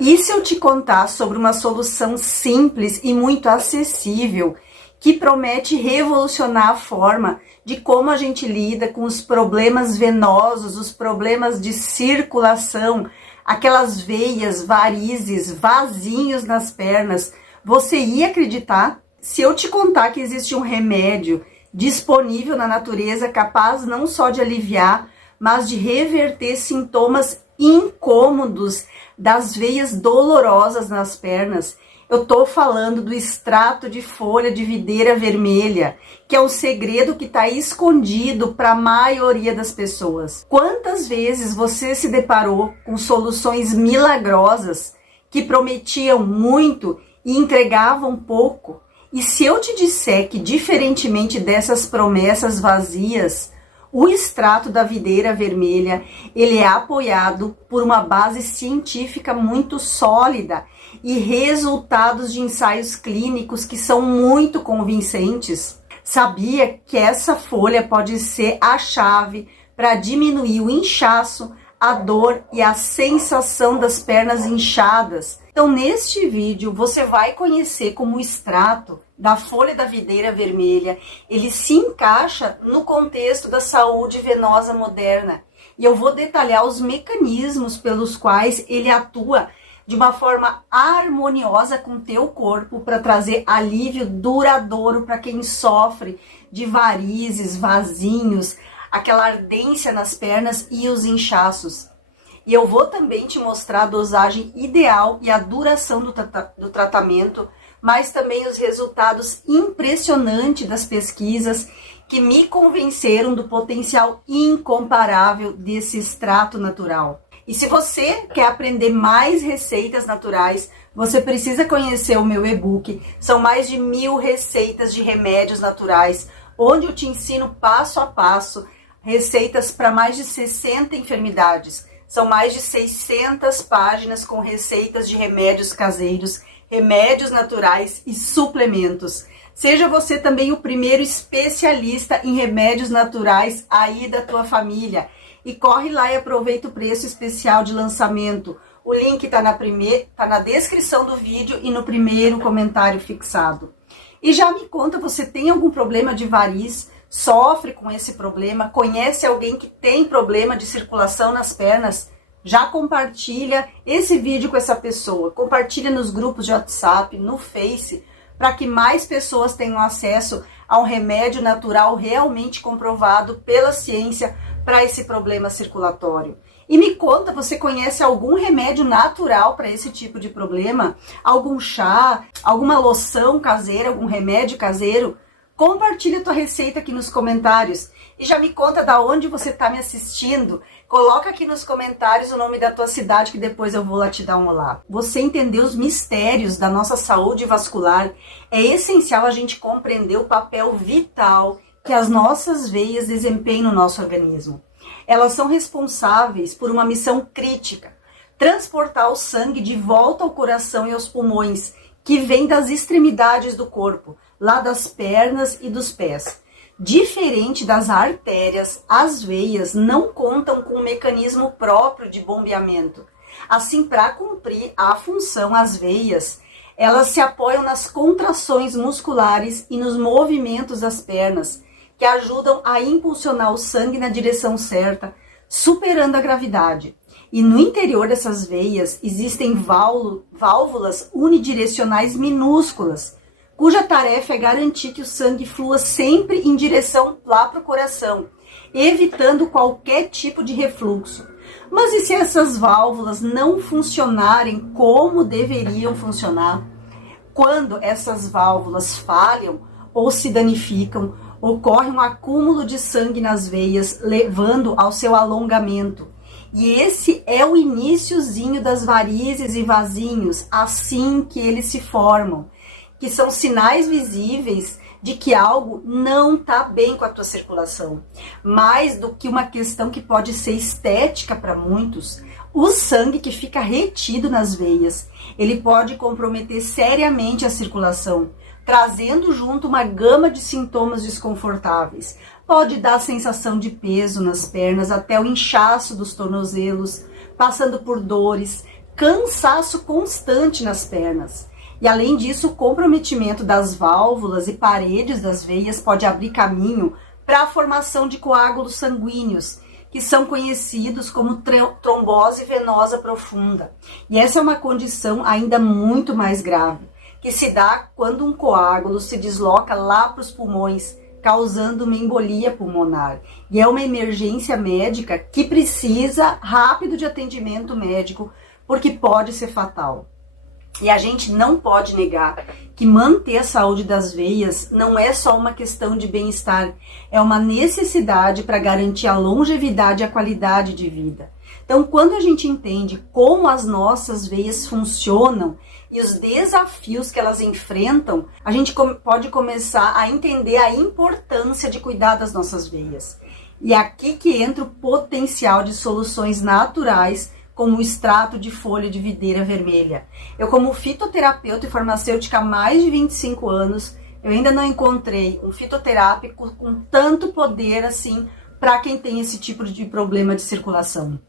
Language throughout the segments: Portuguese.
E se eu te contar sobre uma solução simples e muito acessível que promete revolucionar a forma de como a gente lida com os problemas venosos, os problemas de circulação, aquelas veias, varizes, vasinhos nas pernas? Você ia acreditar? Se eu te contar que existe um remédio disponível na natureza capaz não só de aliviar, mas de reverter sintomas incômodos das veias dolorosas nas pernas. Eu tô falando do extrato de folha de videira vermelha, que é um segredo que está escondido para a maioria das pessoas. Quantas vezes você se deparou com soluções milagrosas que prometiam muito e entregavam pouco? E se eu te disser que, diferentemente dessas promessas vazias, o extrato da videira vermelha, ele é apoiado por uma base científica muito sólida e resultados de ensaios clínicos que são muito convincentes? Sabia que essa folha pode ser a chave para diminuir o inchaço, a dor e a sensação das pernas inchadas? Então, neste vídeo, você vai conhecer como o extrato da folha da videira vermelha, ele se encaixa no contexto da saúde venosa moderna. E eu vou detalhar os mecanismos pelos quais ele atua de uma forma harmoniosa com o teu corpo para trazer alívio duradouro para quem sofre de varizes, vasinhos, aquela ardência nas pernas e os inchaços. E eu vou também te mostrar a dosagem ideal e a duração do tratamento, mas também os resultados impressionantes das pesquisas que me convenceram do potencial incomparável desse extrato natural. E se você quer aprender mais receitas naturais, você precisa conhecer o meu e-book. São mais de 1000 receitas de remédios naturais, onde eu te ensino passo a passo receitas para mais de 60 enfermidades. São mais de 600 páginas com receitas de remédios caseiros, remédios naturais e suplementos. Seja você também o primeiro especialista em remédios naturais aí da tua família. E corre lá e aproveita o preço especial de lançamento. O link tá na descrição do vídeo e no primeiro comentário fixado. E já me conta, você tem algum problema de variz? Sofre com esse problema? Conhece alguém que tem problema de circulação nas pernas? Já compartilha esse vídeo com essa pessoa. Compartilha nos grupos de WhatsApp, no Face, para que mais pessoas tenham acesso a um remédio natural realmente comprovado pela ciência para esse problema circulatório. E me conta, você conhece algum remédio natural para esse tipo de problema? Algum chá, alguma loção caseira, algum remédio caseiro? Compartilha a tua receita aqui nos comentários. E já me conta da onde você está me assistindo. Coloca aqui nos comentários o nome da tua cidade, que depois eu vou lá te dar um olá. Você entender os mistérios da nossa saúde vascular, é essencial a gente compreender o papel vital que as nossas veias desempenham no nosso organismo. Elas são responsáveis por uma missão crítica: transportar o sangue de volta ao coração e aos pulmões, que vem das extremidades do corpo, lá das pernas e dos pés. Diferente das artérias, as veias não contam com um mecanismo próprio de bombeamento. Assim, para cumprir a função, as veias, elas se apoiam nas contrações musculares e nos movimentos das pernas, que ajudam a impulsionar o sangue na direção certa, superando a gravidade. E no interior dessas veias existem válvulas unidirecionais minúsculas, cuja tarefa é garantir que o sangue flua sempre em direção lá para o coração, evitando qualquer tipo de refluxo. Mas e se essas válvulas não funcionarem como deveriam funcionar? Quando essas válvulas falham ou se danificam, ocorre um acúmulo de sangue nas veias, levando ao seu alongamento. E esse é o iniciozinho das varizes e vasinhos, assim que eles se formam, que são sinais visíveis de que algo não está bem com a tua circulação. Mais do que uma questão que pode ser estética para muitos, o sangue que fica retido nas veias, ele pode comprometer seriamente a circulação, trazendo junto uma gama de sintomas desconfortáveis. Pode dar sensação de peso nas pernas, até o inchaço dos tornozelos, passando por dores, cansaço constante nas pernas. E além disso, o comprometimento das válvulas e paredes das veias pode abrir caminho para a formação de coágulos sanguíneos, que são conhecidos como trombose venosa profunda. E essa é uma condição ainda muito mais grave, que se dá quando um coágulo se desloca lá para os pulmões, causando uma embolia pulmonar. E é uma emergência médica que precisa rápido de atendimento médico, porque pode ser fatal. E a gente não pode negar que manter a saúde das veias não é só uma questão de bem-estar, é uma necessidade para garantir a longevidade e a qualidade de vida. Então, quando a gente entende como as nossas veias funcionam e os desafios que elas enfrentam, a gente pode começar a entender a importância de cuidar das nossas veias. E é aqui que entra o potencial de soluções naturais, como o extrato de folha de videira vermelha. Eu, como fitoterapeuta e farmacêutica há mais de 25 anos, eu ainda não encontrei um fitoterápico com tanto poder assim para quem tem esse tipo de problema de circulação.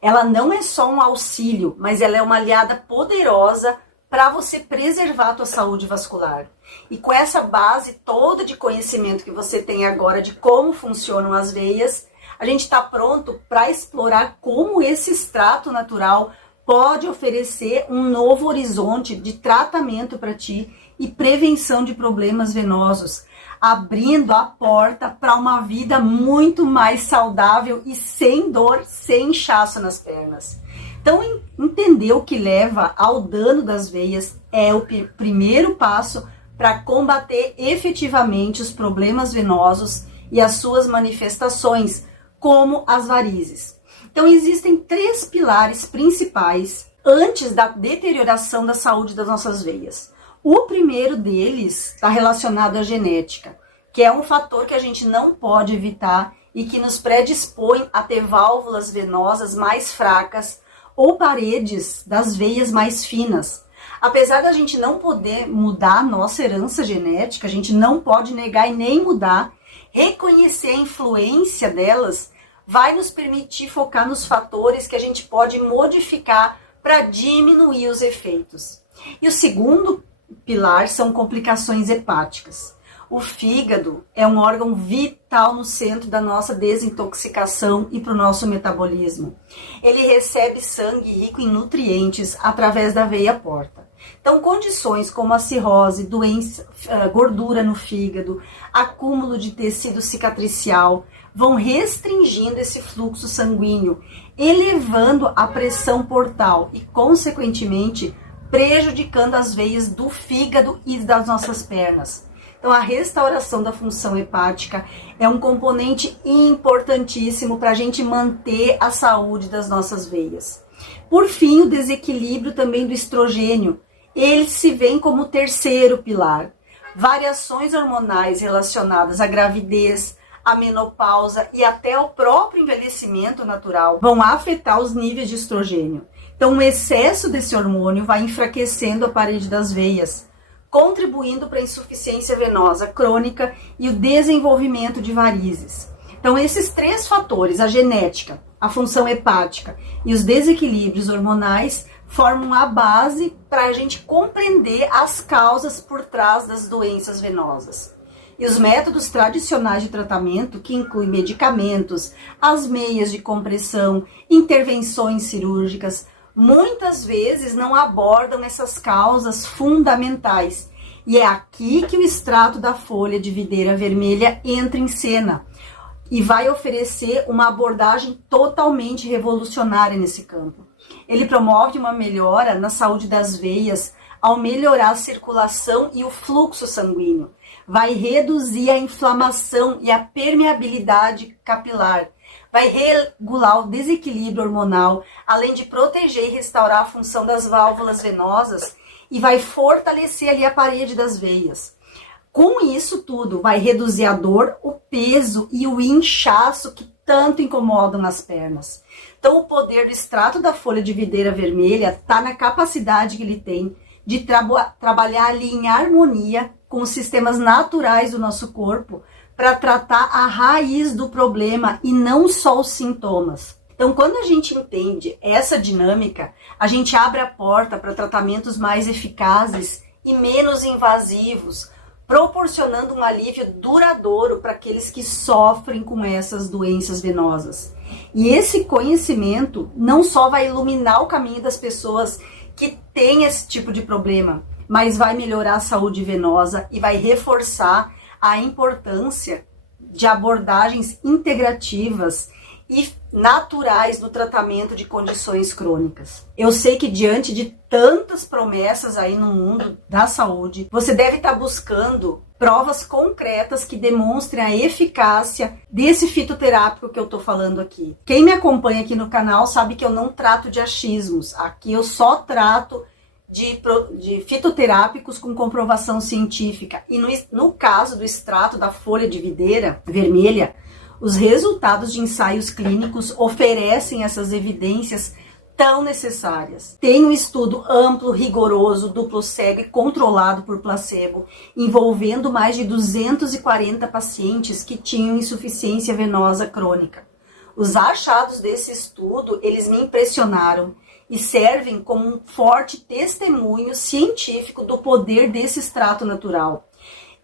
Ela não é só um auxílio, mas ela é uma aliada poderosa para você preservar a tua saúde vascular. E com essa base toda de conhecimento que você tem agora de como funcionam as veias, a gente está pronto para explorar como esse extrato natural pode oferecer um novo horizonte de tratamento para ti e prevenção de problemas venosos, abrindo a porta para uma vida muito mais saudável e sem dor, sem inchaço nas pernas. Então, entender o que leva ao dano das veias é o primeiro passo para combater efetivamente os problemas venosos e as suas manifestações, como as varizes. Então, existem 3 pilares principais antes da deterioração da saúde das nossas veias. O primeiro deles está relacionado à genética, que é um fator que a gente não pode evitar e que nos predispõe a ter válvulas venosas mais fracas ou paredes das veias mais finas. Apesar da gente não poder mudar a nossa herança genética, a gente não pode negar e nem mudar, reconhecer a influência delas vai nos permitir focar nos fatores que a gente pode modificar para diminuir os efeitos. E o segundo pilar são complicações hepáticas. O fígado é um órgão vital no centro da nossa desintoxicação e para o nosso metabolismo. Ele recebe sangue rico em nutrientes através da veia porta. Então, condições como a cirrose, doença, gordura no fígado, acúmulo de tecido cicatricial, vão restringindo esse fluxo sanguíneo, elevando a pressão portal e, consequentemente, prejudicando as veias do fígado e das nossas pernas. Então, a restauração da função hepática é um componente importantíssimo para a gente manter a saúde das nossas veias. Por fim, o desequilíbrio também do estrogênio. Ele se vê como o terceiro pilar. Variações hormonais relacionadas à gravidez, à menopausa e até ao próprio envelhecimento natural vão afetar os níveis de estrogênio. Então, o excesso desse hormônio vai enfraquecendo a parede das veias, contribuindo para a insuficiência venosa crônica e o desenvolvimento de varizes. Então, esses 3 fatores, a genética, a função hepática e os desequilíbrios hormonais, formam a base para a gente compreender as causas por trás das doenças venosas. E os métodos tradicionais de tratamento, que incluem medicamentos, as meias de compressão, intervenções cirúrgicas, muitas vezes não abordam essas causas fundamentais. E é aqui que o extrato da folha de videira vermelha entra em cena e vai oferecer uma abordagem totalmente revolucionária nesse campo. Ele promove uma melhora na saúde das veias ao melhorar a circulação e o fluxo sanguíneo. Vai reduzir a inflamação e a permeabilidade capilar. Vai regular o desequilíbrio hormonal, além de proteger e restaurar a função das válvulas venosas e vai fortalecer ali a parede das veias. Com isso tudo, vai reduzir a dor, o peso e o inchaço que tanto incomodam nas pernas. Então, o poder do extrato da folha de videira vermelha está na capacidade que ele tem de trabalhar ali em harmonia com os sistemas naturais do nosso corpo para tratar a raiz do problema e não só os sintomas. Então, quando a gente entende essa dinâmica, a gente abre a porta para tratamentos mais eficazes e menos invasivos, proporcionando um alívio duradouro para aqueles que sofrem com essas doenças venosas. E esse conhecimento não só vai iluminar o caminho das pessoas que têm esse tipo de problema, mas vai melhorar a saúde venosa e vai reforçar a importância de abordagens integrativas e naturais no tratamento de condições crônicas. Eu sei que diante de tantas promessas aí no mundo da saúde, você deve estar buscando provas concretas que demonstrem a eficácia desse fitoterápico que eu estou falando aqui. Quem me acompanha aqui no canal sabe que eu não trato de achismos. Aqui eu só trato de fitoterápicos com comprovação científica. E no caso do extrato da folha de videira vermelha, os resultados de ensaios clínicos oferecem essas evidências tão necessárias. Tem um estudo amplo, rigoroso, duplo cego e controlado por placebo, envolvendo mais de 240 pacientes que tinham insuficiência venosa crônica. Os achados desse estudo, eles me impressionaram e servem como um forte testemunho científico do poder desse extrato natural.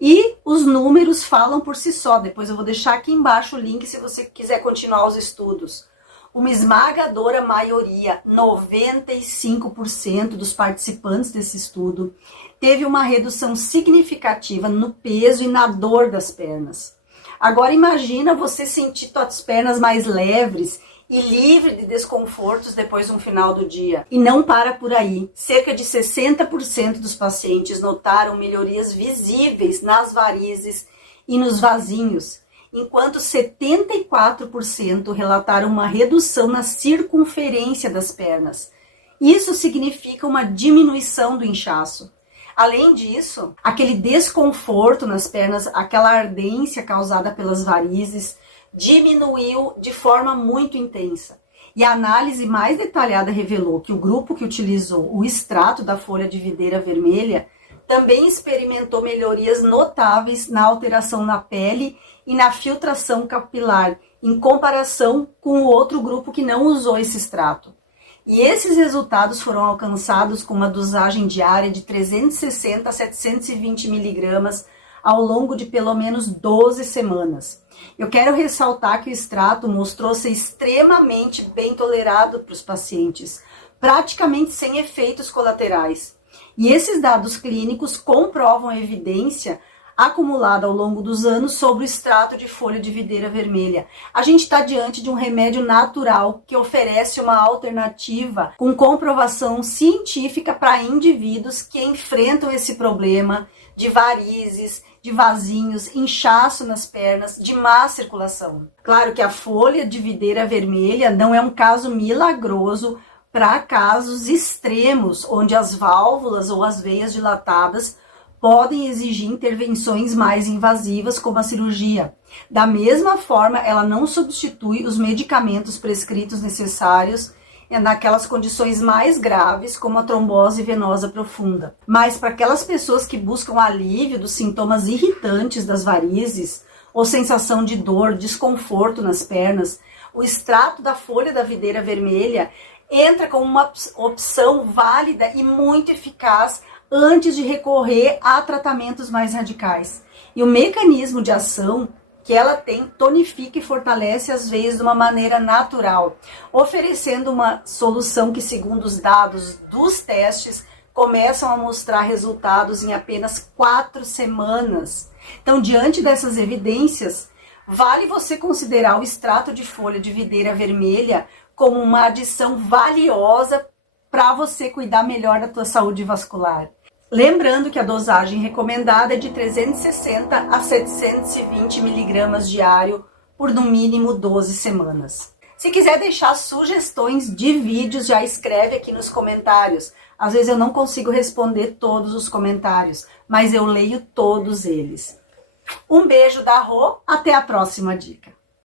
E os números falam por si só. Depois eu vou deixar aqui embaixo o link se você quiser continuar os estudos. Uma esmagadora maioria, 95% dos participantes desse estudo, teve uma redução significativa no peso e na dor das pernas. Agora imagina você sentir suas pernas mais leves e livre de desconfortos depois de um final do dia. E não para por aí. Cerca de 60% dos pacientes notaram melhorias visíveis nas varizes e nos vasinhos, enquanto 74% relataram uma redução na circunferência das pernas. Isso significa uma diminuição do inchaço. Além disso, aquele desconforto nas pernas, aquela ardência causada pelas varizes, diminuiu de forma muito intensa. E a análise mais detalhada revelou que o grupo que utilizou o extrato da folha de videira vermelha também experimentou melhorias notáveis na alteração na pele e na filtração capilar, em comparação com o outro grupo que não usou esse extrato. E esses resultados foram alcançados com uma dosagem diária de 360 a 720 miligramas ao longo de pelo menos 12 semanas. Eu quero ressaltar que o extrato mostrou ser extremamente bem tolerado para os pacientes, praticamente sem efeitos colaterais. E esses dados clínicos comprovam a evidência acumulada ao longo dos anos sobre o extrato de folha de videira vermelha. A gente está diante de um remédio natural que oferece uma alternativa com comprovação científica para indivíduos que enfrentam esse problema de varizes, de vasinhos, inchaço nas pernas, de má circulação. Claro que a folha de videira vermelha não é um caso milagroso para casos extremos, onde as válvulas ou as veias dilatadas podem exigir intervenções mais invasivas, como a cirurgia. Da mesma forma, ela não substitui os medicamentos prescritos necessários naquelas condições mais graves, como a trombose venosa profunda. Mas para aquelas pessoas que buscam alívio dos sintomas irritantes das varizes, ou sensação de dor, desconforto nas pernas, o extrato da folha da videira vermelha entra como uma opção válida e muito eficaz antes de recorrer a tratamentos mais radicais. E o mecanismo de ação que ela tem tonifica e fortalece as veias de uma maneira natural, oferecendo uma solução que, segundo os dados dos testes, começam a mostrar resultados em apenas 4 semanas. Então, diante dessas evidências, vale você considerar o extrato de folha de videira vermelha como uma adição valiosa para você cuidar melhor da tua saúde vascular. Lembrando que a dosagem recomendada é de 360 a 720 miligramas diário por no mínimo 12 semanas. Se quiser deixar sugestões de vídeos, já escreve aqui nos comentários. Às vezes eu não consigo responder todos os comentários, mas eu leio todos eles. Um beijo da Rô, até a próxima dica.